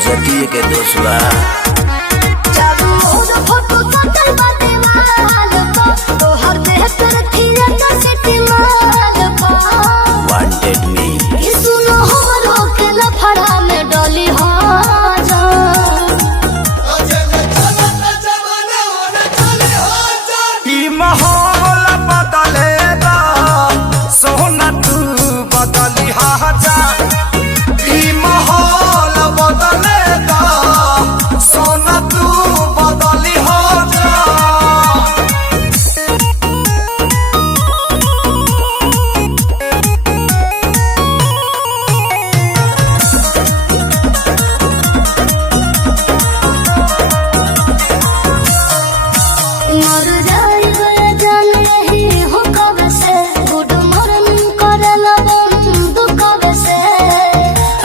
इज्जती के दोस्त बा। वांटेड मी माहौल बदलेगा सोना तू बदली जा। माहौल बदलेगा सोना तू बदली जा।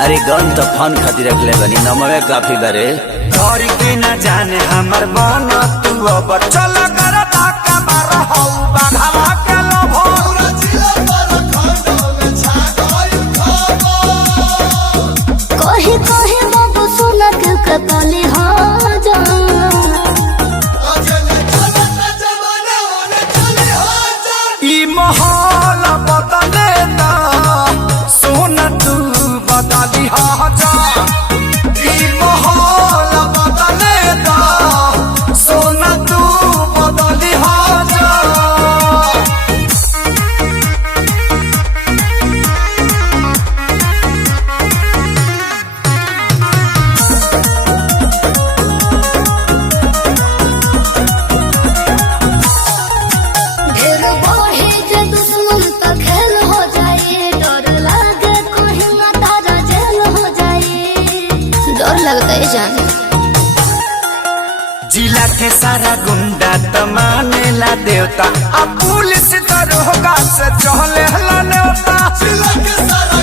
अरे गन तो फन खातिर रख ले बनी नमवे काफी बारे। घर के न जाने हमर मन तू अब चल कर ताका मार हौ बाघवा के लोभ। कहीं कहीं बाबू सुना के कतली हाँ जा। माहौल बदलेगा सोना तू बदली जा। माहौल बदलेगा सोना तू बदली जा। लगता है जान जिला के सारा गुंडा तो मानेला देवता, अब पुलिस दरोगा से चहले हला नेवता। जिला के सारा